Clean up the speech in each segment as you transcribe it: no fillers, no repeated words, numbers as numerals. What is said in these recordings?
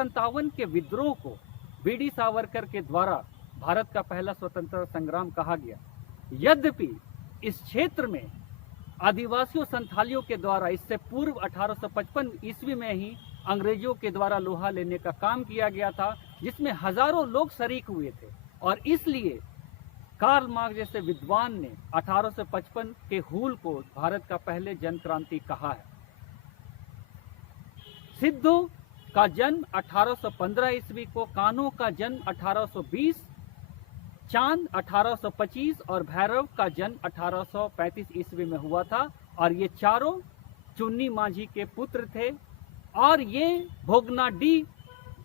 1857 के विद्रोह को बीडी सावरकर के द्वारा भारत का पहला स्वतंत्रता संग्राम कहा गया। यद्यपि इस क्षेत्र में आदिवासियों संथालियों के द्वारा इससे पूर्व 1855 ईस्वी में ही अंग्रेजों के द्वारा लोहा लेने का काम किया गया था, जिसमें हजारों लोग शरीक हुए थे। और इसलिए कार्ल मार्क्स जैसे विद्वान ने 1855 के हूल को भारत का पहले जन क्रांति कहा है। सिद्धू का जन्म 1815 ईस्वी को, कान्हो का जन्म 1820, चांद 1825 और भैरव का जन्म 1835 ईस्वी में हुआ था। और ये चारों चुन्नी माझी के पुत्र थे। और ये भोगनाडीह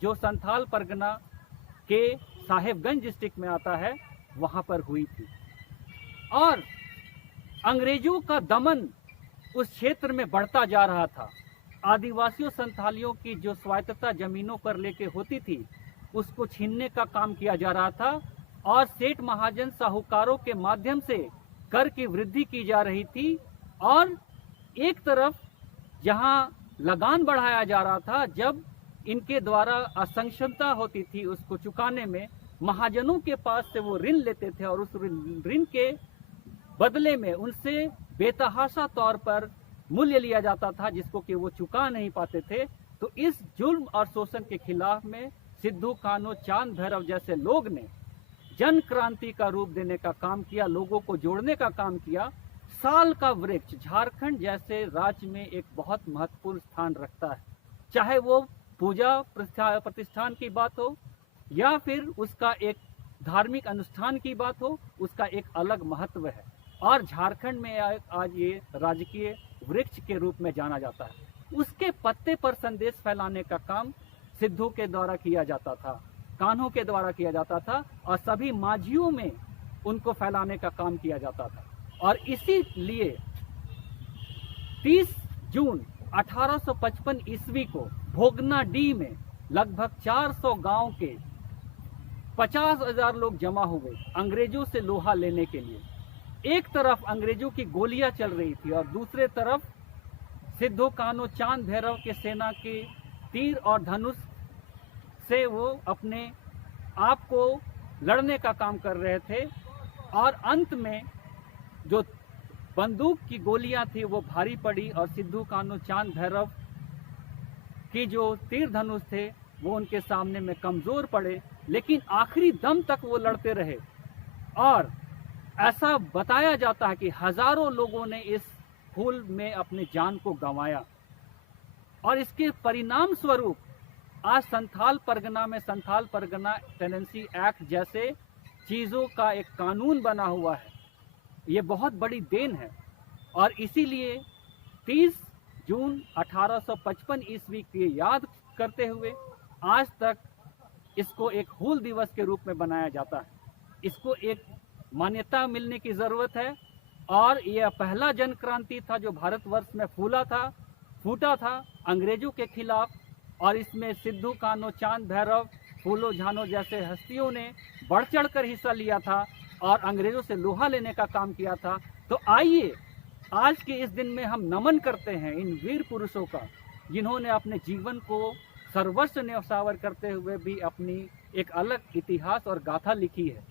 जो संथाल परगना के साहेबगंज डिस्ट्रिक्ट में आता है, वहां पर हुई थी। और अंग्रेजों का दमन उस क्षेत्र में बढ़ता जा रहा था। आदिवासियों संथालियों की जो स्वायत्तता जमीनों पर लेके होती थी, उसको छीनने का काम किया जा रहा था। और सेठ महाजन साहूकारों के माध्यम से कर की वृद्धि की जा रही थी। और एक तरफ जहां लगान बढ़ाया जा रहा था, जब इनके द्वारा असक्षमता होती थी उसको चुकाने में, महाजनों के पास से वो ऋण लेते थे और उस ऋण के बदले में उनसे बेतहाशा तौर पर मूल्य लिया जाता था, जिसको कि वो चुका नहीं पाते थे। तो इस जुल्म और शोषण के खिलाफ में सिद्धू, कान्हो, चांद, भैरव जैसे लोग ने जन क्रांति का रूप देने का काम किया, लोगों को जोड़ने का काम किया। साल का वृक्ष झारखंड जैसे राज्य में एक बहुत महत्वपूर्ण स्थान रखता है, चाहे वो पूजा प्रतिष्ठान की बात हो या फिर उसका एक धार्मिक अनुष्ठान की बात हो, उसका एक अलग महत्व है। और झारखंड में आज ये राजकीय वृक्ष के रूप में जाना जाता है। उसके पत्ते पर संदेश फैलाने का काम सिद्धू के द्वारा किया जाता था, कान्हों के द्वारा किया जाता था, और सभी माझियों में उनको फैलाने का काम किया जाता था। और इसीलिए 30 जून 1855 ईस्वी को भोगनाडीह में लगभग 400 गांव के 50,000 लोग जमा हुए अंग्रेजों से लोहा लेने के लिए। एक तरफ अंग्रेजों की गोलियां चल रही थी और दूसरे तरफ सिद्धू, कान्हो, चांद, भैरव के सेना के तीर और धनुष से वो अपने आप को लड़ने का काम कर रहे थे। और अंत में जो बंदूक की गोलियां थी वो भारी पड़ी और सिद्धू, कान्हो, चांद, भैरव की जो तीर धनुष थे वो उनके सामने में कमजोर पड़े। लेकिन आखिरी दम तक वो लड़ते रहे। और ऐसा बताया जाता है कि हजारों लोगों ने इस हूल में अपनी जान को गंवाया। और इसके परिणाम स्वरूप आज संथाल परगना में संथाल परगना टेनेंसी एक्ट जैसे चीज़ों का एक कानून बना हुआ है। ये बहुत बड़ी देन है। और इसीलिए 30 जून 1855 ईस्वी की याद करते हुए आज तक इसको एक हूल दिवस के रूप में मनाया जाता है। इसको एक मान्यता मिलने की ज़रूरत है। और यह पहला जन क्रांति था जो भारतवर्ष में फूटा था अंग्रेजों के खिलाफ। और इसमें सिद्धू, कान्हो, चांद, भैरव, फूलो झानो जैसे हस्तियों ने बढ़ चढ़ कर हिस्सा लिया था और अंग्रेजों से लोहा लेने का काम किया था। तो आइए आज के इस दिन में हम नमन करते हैं इन वीर पुरुषों का, जिन्होंने अपने जीवन को सर्वस्व न्यौछावर करते हुए भी अपनी एक अलग इतिहास और गाथा लिखी है।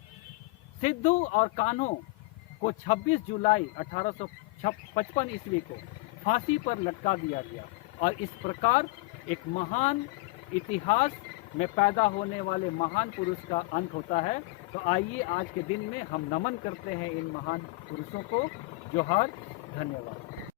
सिद्धू और कान्हो को 26 जुलाई 1855 ईस्वी को फांसी पर लटका दिया गया। और इस प्रकार एक महान इतिहास में पैदा होने वाले महान पुरुष का अंत होता है। तो आइए आज के दिन में हम नमन करते हैं इन महान पुरुषों को। जोहार, धन्यवाद।